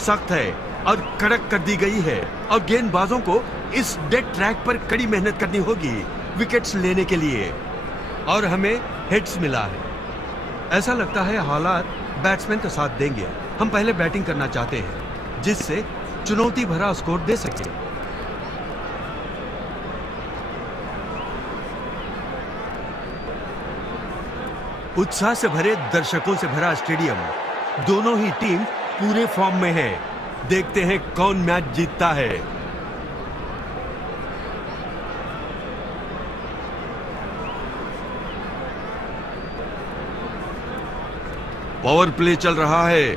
सख्त है और कड़क कर दी गई है और गेंदबाजों को इस डेड ट्रैक पर कड़ी मेहनत करनी होगी विकेट्स लेने के लिए। और हमें हिट्स मिला है। ऐसा लगता है हालात बैट्समैन का साथ देंगे। हम पहले बैटिंग करना चाहते हैं जिससे चुनौती भरा स्कोर दे सके। उत्साह से भरे दर्शकों से भरा स्टेडियम, दोनों ही टीम पूरे फॉर्म में है। देखते हैं कौन मैच जीतता है। पावर प्ले चल रहा है।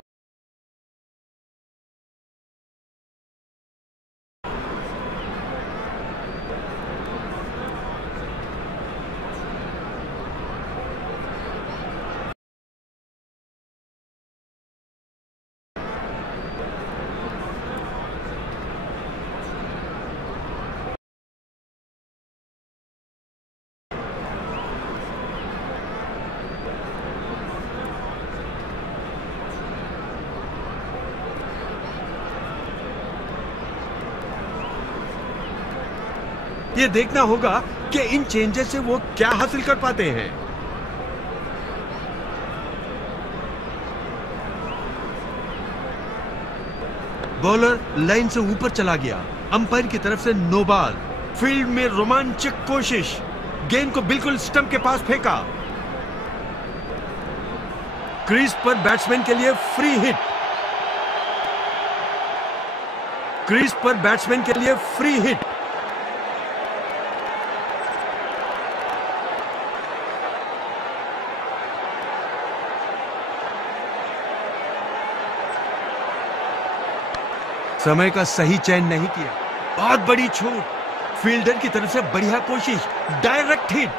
ये देखना होगा कि इन चेंजेस से वो क्या हासिल कर पाते हैं। बॉलर लाइन से ऊपर चला गया। अंपायर की तरफ से नो बॉल। फील्ड में रोमांचक कोशिश, गेंद को बिल्कुल स्टंप के पास फेंका। क्रीज पर बैट्समैन के लिए फ्री हिट। क्रीज पर बैट्समैन के लिए फ्री हिट। समय का सही चयन नहीं किया। बहुत बड़ी छूट। फील्डर की तरफ से बढ़िया कोशिश, डायरेक्ट हिट।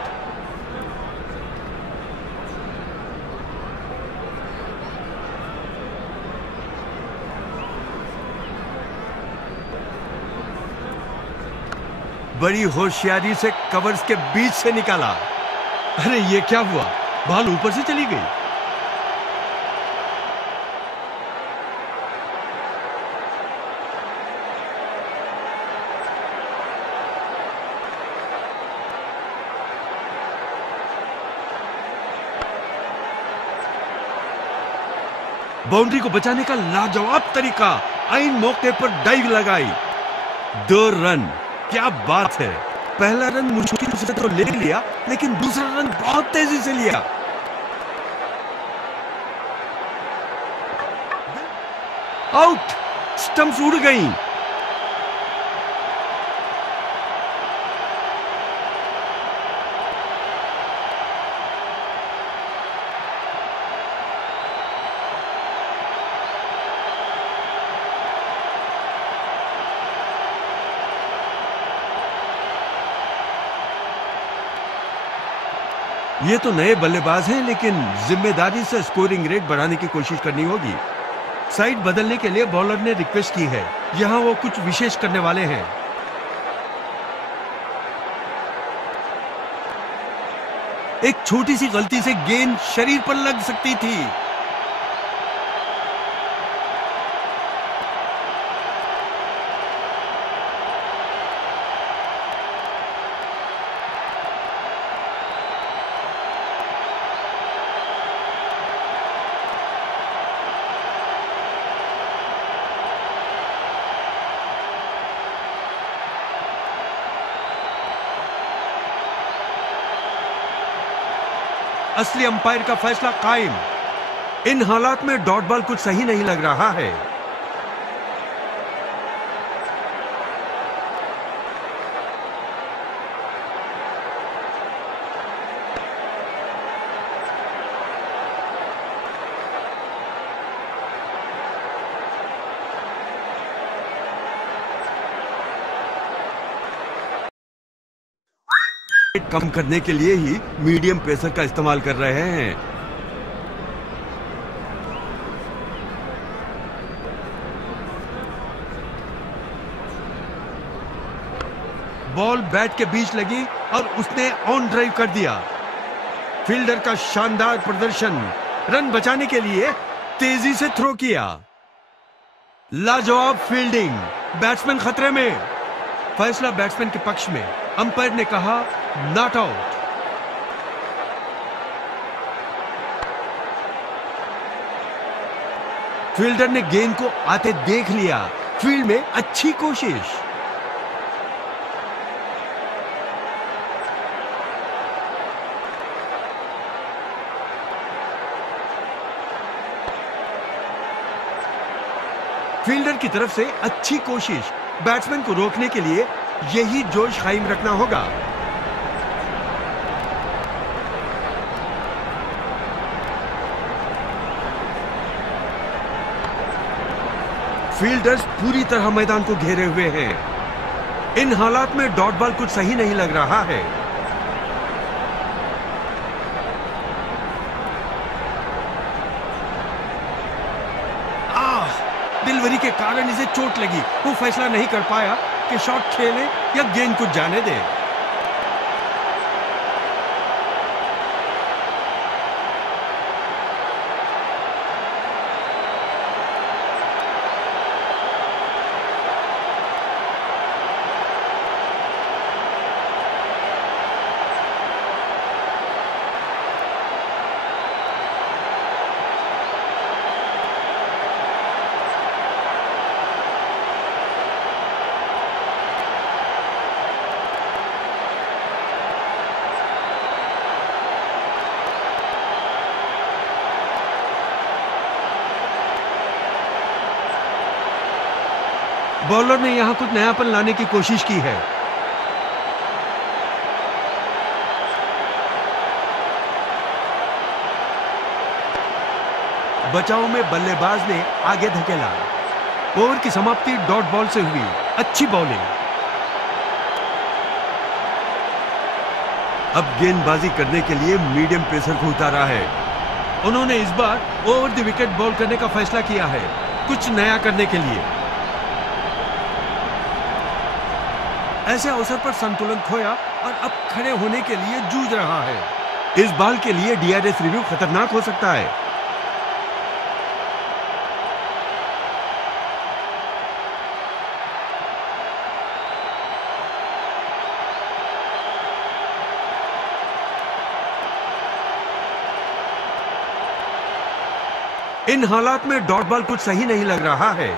बड़ी होशियारी से कवर्स के बीच से निकाला। अरे ये क्या हुआ? बॉल ऊपर से चली गई। बाउंड्री को बचाने का लाजवाब तरीका। आइन मौके पर डाइव लगाई। 2 रन। क्या बात है। पहला रन मुश्किल से तो ले लिया, लेकिन दूसरा रन बहुत तेजी से लिया। आउट। स्टंप्स उड़ गई। ये तो नए बल्लेबाज हैं, लेकिन जिम्मेदारी से स्कोरिंग रेट बढ़ाने की कोशिश करनी होगी। साइड बदलने के लिए बॉलर ने रिक्वेस्ट की है। यहां वो कुछ विशेष करने वाले हैं। एक छोटी सी गलती से गेंद शरीर पर लग सकती थी। असली अंपायर का फैसला कायम। इन हालात में डॉट बॉल कुछ सही नहीं लग रहा है। कम करने के लिए ही मीडियम पेसर का इस्तेमाल कर रहे हैं। बॉल बैट के बीच लगी और उसने ऑन ड्राइव कर दिया। फील्डर का शानदार प्रदर्शन। रन बचाने के लिए तेजी से थ्रो किया। लाजवाब फील्डिंग, बैट्समैन खतरे में। फैसला बैट्समैन के पक्ष में। अंपायर ने कहा नॉट आउट। फील्डर ने गेंद को आते देख लिया। फील्ड में अच्छी कोशिश। फील्डर की तरफ से अच्छी कोशिश। बैट्समैन को रोकने के लिए यही जोश कायम रखना होगा। फील्डर्स पूरी तरह मैदान को घेरे हुए हैं। इन हालात में डॉट बॉल कुछ सही नहीं लग रहा है। डिलीवरी के कारण इसे चोट लगी। वो फैसला नहीं कर पाया कि शॉट खेले या गेंद को जाने दे। बॉलर ने यहां कुछ नयापन लाने की कोशिश की है। बचाव में बल्लेबाज ने आगे धकेला। ओवर की समाप्ति डॉट बॉल से हुई। अच्छी बॉलिंग। अब गेंदबाजी करने के लिए मीडियम पेसर को उतारा है। उन्होंने इस बार ओवर द विकेट बॉल करने का फैसला किया है, कुछ नया करने के लिए। ऐसे अवसर पर संतुलन खोया और अब खड़े होने के लिए जूझ रहा है। इस बॉल के लिए डीआरएस रिव्यू खतरनाक हो सकता है। इन हालात में डॉट बॉल कुछ सही नहीं लग रहा है।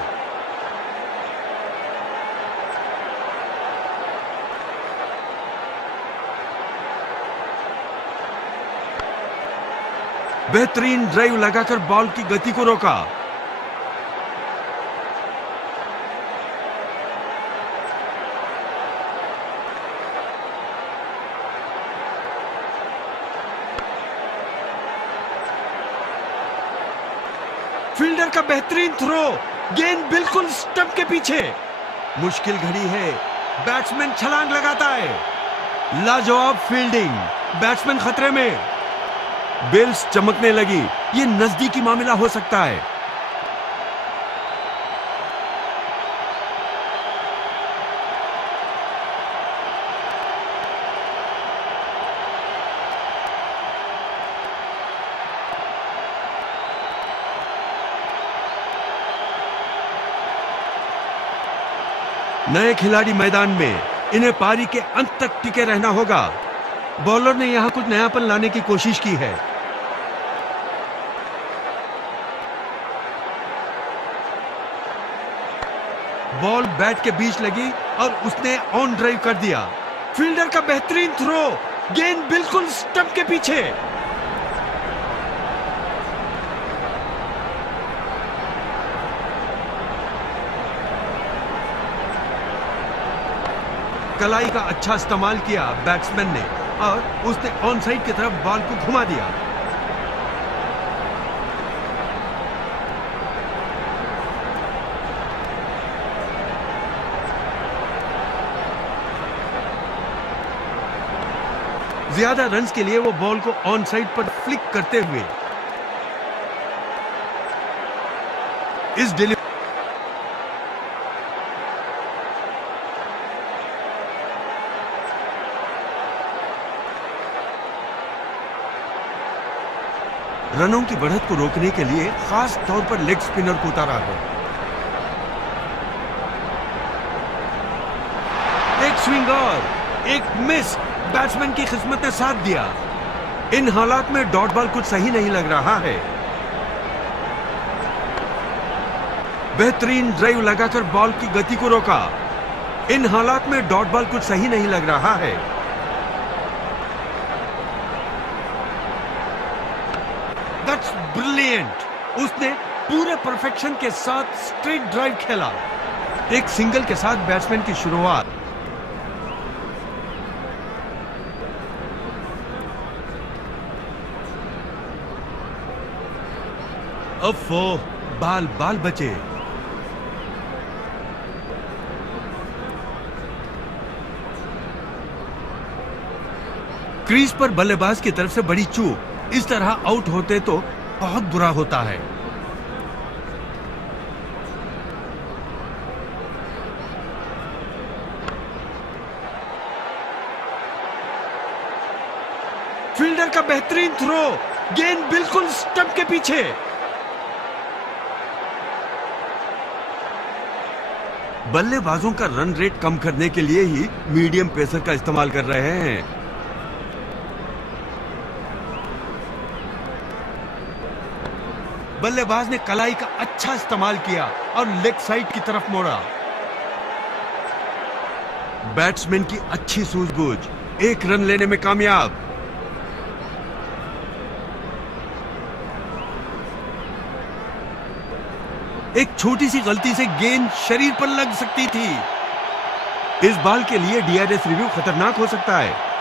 बेहतरीन ड्राइव लगाकर बॉल की गति को रोका। फील्डर का बेहतरीन थ्रो। गेंद बिल्कुल स्टंप के पीछे। मुश्किल घड़ी है। बैट्समैन छलांग लगाता है। लाजवाब फील्डिंग। बैट्समैन खतरे में। बेल्स चमकने लगी। ये नजदीकी मामला हो सकता है। नए खिलाड़ी मैदान में। इन्हें पारी के अंत तक टिके रहना होगा। बॉलर ने यहां कुछ नयापन लाने की कोशिश की है। बॉल बैट के बीच लगी और उसने ऑन ड्राइव कर दिया। फील्डर का बेहतरीन थ्रो। गेंद बिल्कुल स्टंप के पीछे। कलाई का अच्छा इस्तेमाल किया बैट्समैन ने और उसने ऑन साइड की तरफ बॉल को घुमा दिया। ज्यादा रन्स के लिए वो बॉल को ऑन साइड पर फ्लिक करते हुए इस डिलीवरी रनों की बढ़त को रोकने के लिए खास तौर पर लेग स्पिनर को उतारा है। एक स्विंग और एक मिस, बैट्समैन की किस्मत ने साथ दिया। इन हालात में डॉट बॉल कुछ सही नहीं लग रहा है। बेहतरीन ड्राइव लगाकर बॉल की गति को रोका। इन हालात में डॉट बॉल कुछ सही नहीं लग रहा है। That's brilliant. उसने पूरे परफेक्शन के साथ स्ट्रेट ड्राइव खेला। एक सिंगल के साथ बैट्समैन की शुरुआत। अफो, बाल बाल बचे। क्रीज पर बल्लेबाज की तरफ से बड़ी चूक। इस तरह आउट होते तो बहुत बुरा होता है। फील्डर का बेहतरीन थ्रो, गेंद बिल्कुल स्टंप के पीछे। बल्लेबाजों का रन रेट कम करने के लिए ही मीडियम पेसर का इस्तेमाल कर रहे हैं। बल्लेबाज ने कलाई का अच्छा इस्तेमाल किया और लेग साइड की तरफ मोड़ा। बैट्समैन की अच्छी सूझबूझ, एक रन लेने में कामयाब। एक छोटी सी गलती से गेंद शरीर पर लग सकती थी। इस बॉल के लिए डीआरएस रिव्यू खतरनाक हो सकता है।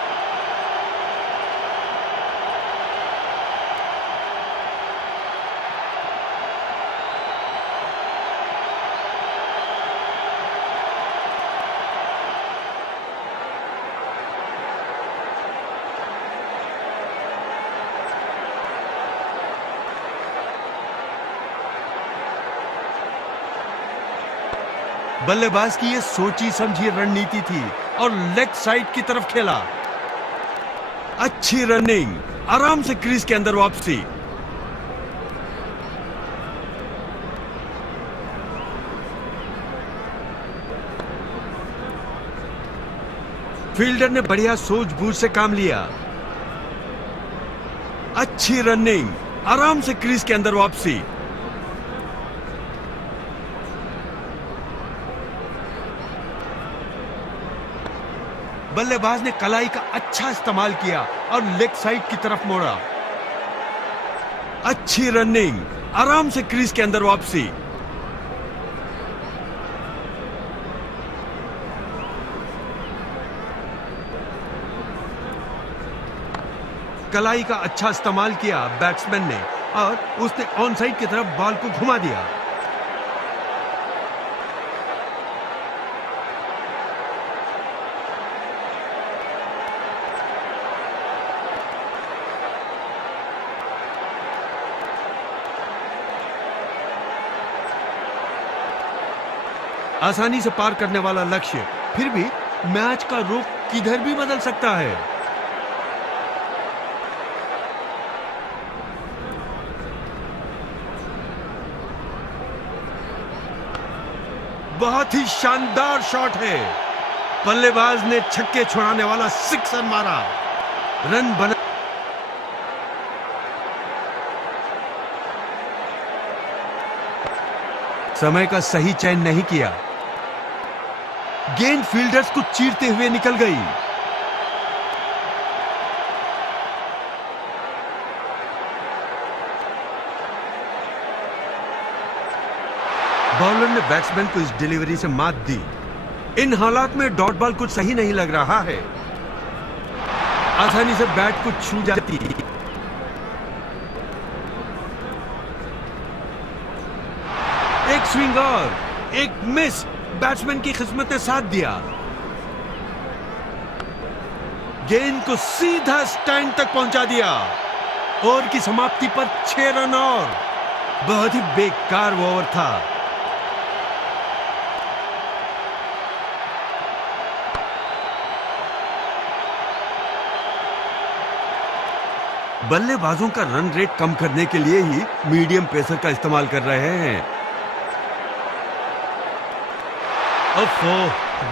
बल्लेबाज की यह सोची समझी रणनीति थी और लेग साइड की तरफ खेला। अच्छी रनिंग, आराम से क्रीज के अंदर वापसी। फील्डर ने बढ़िया सूझबूझ से काम लिया। अच्छी रनिंग, आराम से क्रीज के अंदर वापसी। बल्लेबाज ने कलाई का अच्छा इस्तेमाल किया और लेग साइड की तरफ मोड़ा। अच्छी रनिंग, आराम से क्रीज के अंदर वापसी। कलाई का अच्छा इस्तेमाल किया बैट्समैन ने और उसने ऑन साइड की तरफ बॉल को घुमा दिया। आसानी से पार करने वाला लक्ष्य, फिर भी मैच का रुख किधर भी बदल सकता है। बहुत ही शानदार शॉट है। बल्लेबाज ने छक्के छुड़ाने वाला सिक्सर मारा। रन बना। समय का सही चयन नहीं किया। गेंद फील्डर्स को चीरते हुए निकल गई। बॉलर ने बैट्समैन को इस डिलीवरी से मात दी। इन हालात में डॉट बॉल कुछ सही नहीं लग रहा है। आसानी से बैट को छू जाती। एक स्विंग और एक मिस, बैट्समैन की किस्मत ने साथ दिया। गेंद को सीधा स्टैंड तक पहुंचा दिया। ओवर की समाप्ति पर 6 रन और। बहुत ही बेकार ओवर था। बल्लेबाजों का रन रेट कम करने के लिए ही मीडियम पेसर का इस्तेमाल कर रहे हैं। ओफो,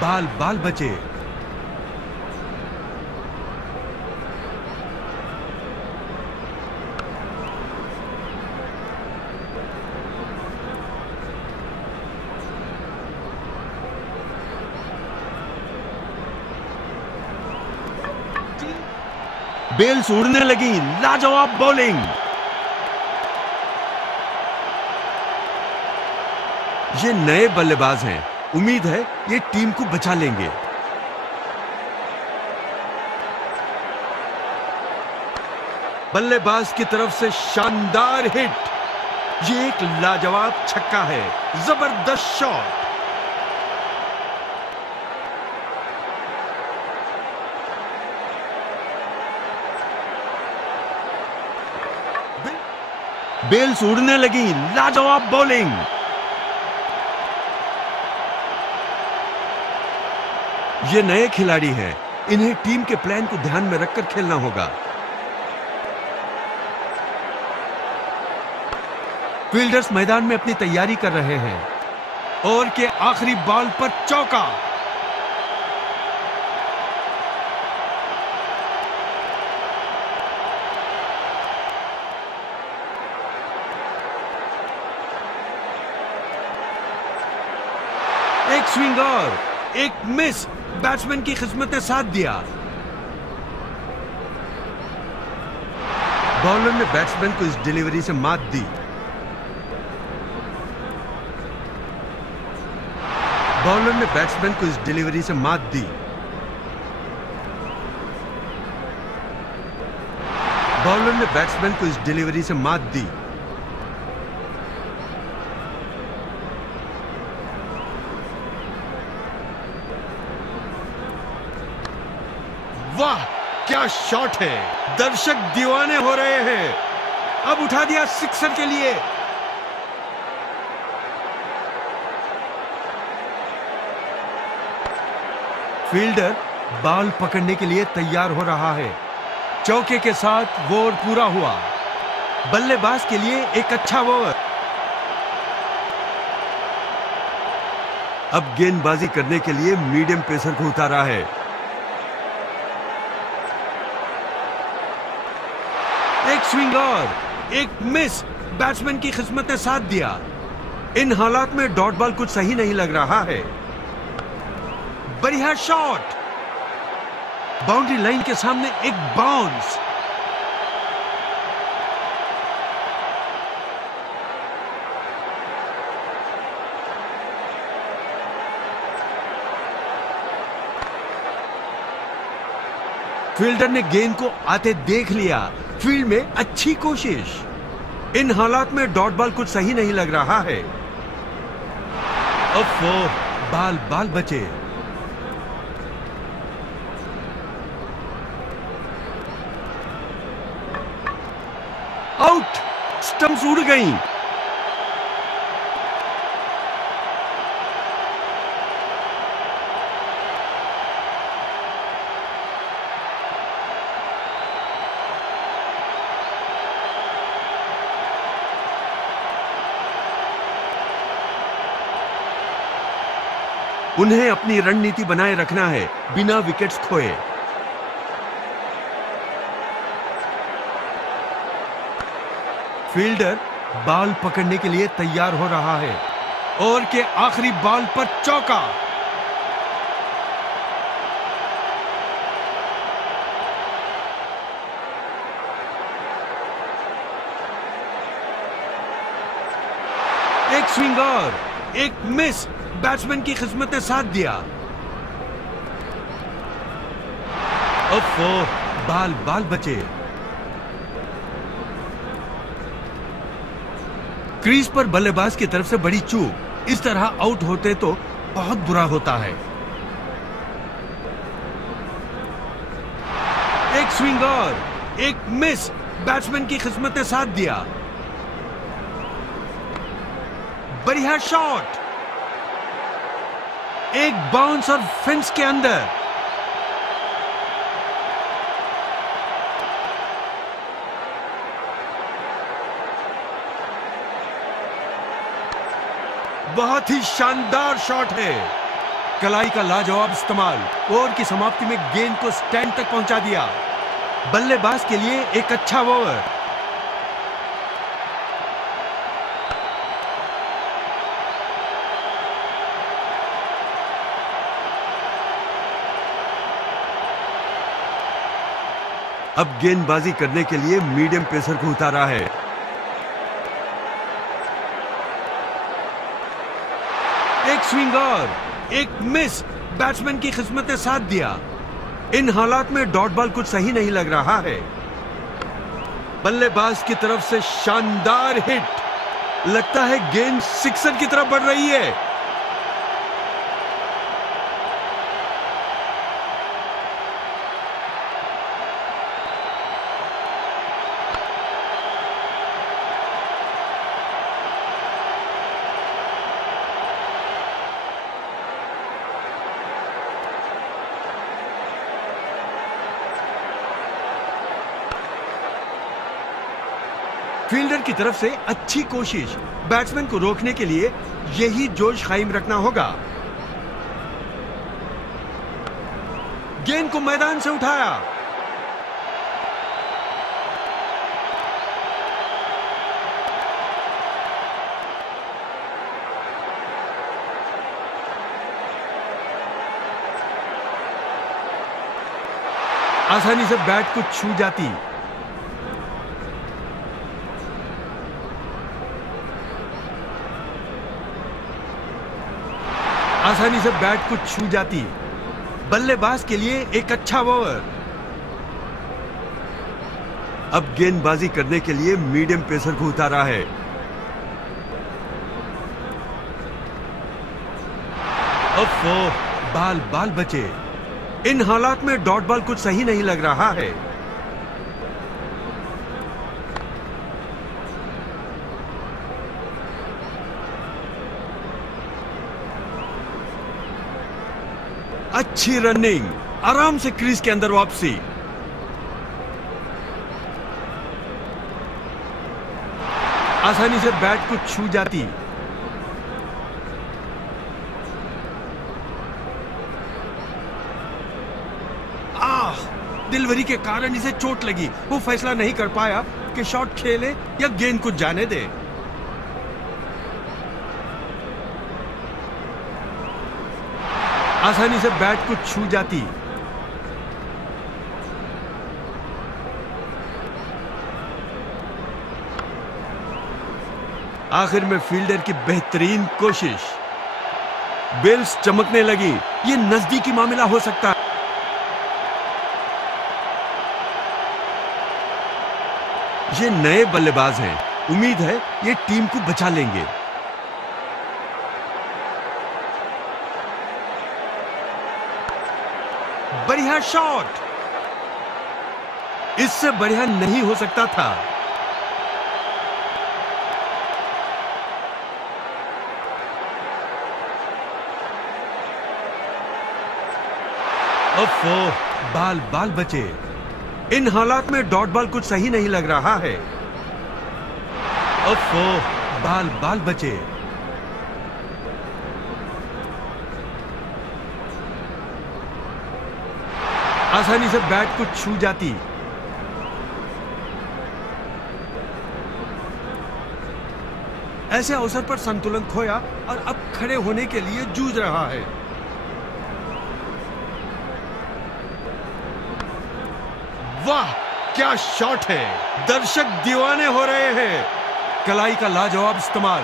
बाल बाल बचे। बेल्स उड़ने लगी, लाजवाब बॉलिंग। ये नए बल्लेबाज हैं, उम्मीद है ये टीम को बचा लेंगे। बल्लेबाज की तरफ से शानदार हिट। ये एक लाजवाब छक्का है, जबरदस्त शॉट। बेल्स उड़ने लगी, लाजवाब बॉलिंग। ये नए खिलाड़ी हैं, इन्हें टीम के प्लान को ध्यान में रखकर खेलना होगा। फील्डर्स मैदान में अपनी तैयारी कर रहे हैं। ओवर के आखिरी बॉल पर चौका। एक स्विंग और एक मिस। बैट्समैन की किस्मत ने साथ दिया। बॉलर ने बैट्समैन को इस डिलीवरी से मात दी। बॉलर ने बैट्समैन को इस डिलीवरी से मात दी। बॉलर ने बैट्समैन को इस डिलीवरी से मात दी। वाह, क्या शॉट है। दर्शक दीवाने हो रहे हैं। अब उठा दिया सिक्सर के लिए। फील्डर बॉल पकड़ने के लिए तैयार हो रहा है। चौके के साथ वो ओवर पूरा हुआ। बल्लेबाज के लिए एक अच्छा ओवर। अब गेंदबाजी करने के लिए मीडियम पेसर को उतारा है। एक स्विंग और एक मिस। बैट्समैन की किस्मत ने साथ दिया। इन हालात में डॉट बॉल कुछ सही नहीं लग रहा है। बढ़िया शॉट। बाउंड्री लाइन के सामने एक बाउंस। फील्डर ने गेंद को आते देख लिया। फील्ड में अच्छी कोशिश। इन हालात में डॉट बॉल कुछ सही नहीं लग रहा है। ओफो, बाल बचे। आउट। स्टंप्स उड़ गई। उन्हें अपनी रणनीति बनाए रखना है बिना विकेट्स खोए। फील्डर बॉल पकड़ने के लिए तैयार हो रहा है। ओवर के आखिरी बॉल पर चौका। एक स्विंग और एक मिस। बैट्समैन की किस्मत ने साथ दिया। ओफो, बाल बचे। क्रीज पर बल्लेबाज की तरफ से बड़ी चूक। इस तरह आउट होते तो बहुत बुरा होता है। एक स्विंग और एक मिस। बैट्समैन की किस्मत ने साथ दिया। बढ़िया शॉट। एक बाउंस और फेंस के अंदर। बहुत ही शानदार शॉट है। कलाई का लाजवाब इस्तेमाल। ओवर की समाप्ति में गेंद को स्टैंड तक पहुंचा दिया। बल्लेबाज के लिए एक अच्छा ओवर। अब गेंदबाजी करने के लिए मीडियम पेसर को उतारा है। एक स्विंग और एक मिस। बैट्समैन की किस्मत ने साथ दिया। इन हालात में डॉट बॉल कुछ सही नहीं लग रहा है। बल्लेबाज की तरफ से शानदार हिट। लगता है गेंद सिक्सर की तरफ बढ़ रही है। फील्डर की तरफ से अच्छी कोशिश। बैट्समैन को रोकने के लिए यही जोश कायम रखना होगा। गेंद को मैदान से उठाया। आसानी से बैट को छू जाती। आसानी से बैट को छू जाती। बल्लेबाज के लिए एक अच्छा ओवर। अब गेंदबाजी करने के लिए मीडियम पेसर को उतारा है। ओफो, बाल बचे। इन हालात में डॉट बॉल कुछ सही नहीं लग रहा है। अच्छी रनिंग। आराम से क्रीज के अंदर वापसी। आसानी से बैट को छू जाती। दिलवरी के कारण इसे चोट लगी। वो फैसला नहीं कर पाया कि शॉट खेले या गेंद को जाने दे। आसानी से बैट को छू जाती। आखिर में फील्डर की बेहतरीन कोशिश। बेल्स चमकने लगी। ये नजदीकी मामला हो सकता है। ये नए बल्लेबाज हैं। उम्मीद है ये टीम को बचा लेंगे। बढ़िया शॉट। इससे बढ़िया नहीं हो सकता था। ओफो, बाल बचे। इन हालात में डॉट बॉल कुछ सही नहीं लग रहा है। ओफो, बाल बचे। आसानी से बैट को छू जाती। ऐसे अवसर पर संतुलन खोया और अब खड़े होने के लिए जूझ रहा है। वाह, क्या शॉट है। दर्शक दीवाने हो रहे हैं। कलाई का लाजवाब इस्तेमाल।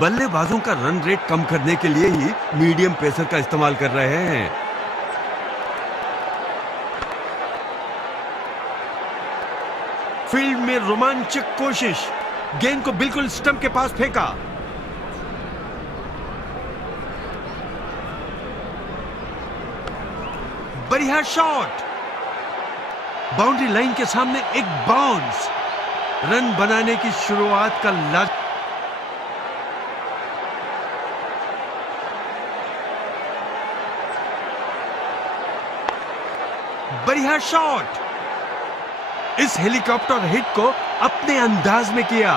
बल्लेबाजों का रन रेट कम करने के लिए ही मीडियम पेसर का इस्तेमाल कर रहे हैं। फील्ड में रोमांचक कोशिश। गेंद को बिल्कुल स्टंप के पास फेंका। बढ़िया शॉट। बाउंड्री लाइन के सामने एक बाउंस। रन बनाने की शुरुआत का लाज। बढ़िया शॉट। इस हेलीकॉप्टर हिट को अपने अंदाज में किया।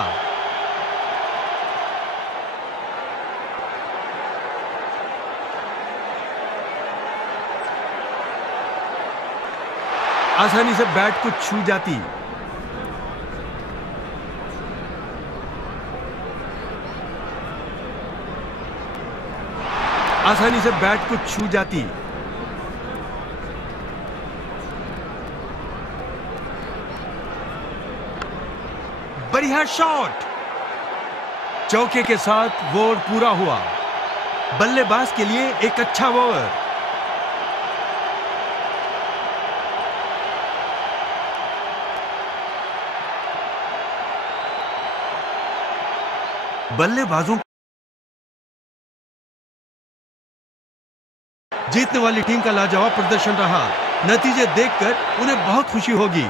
आसानी से बैट को छू जाती। आसानी से बैट को छू जाती। बढ़िया शॉट। चौके के साथ वो ओवर पूरा हुआ। बल्लेबाज के लिए एक अच्छा ओवर। बल्लेबाजों जीतने वाली टीम का लाजवाब प्रदर्शन रहा। नतीजे देखकर उन्हें बहुत खुशी होगी।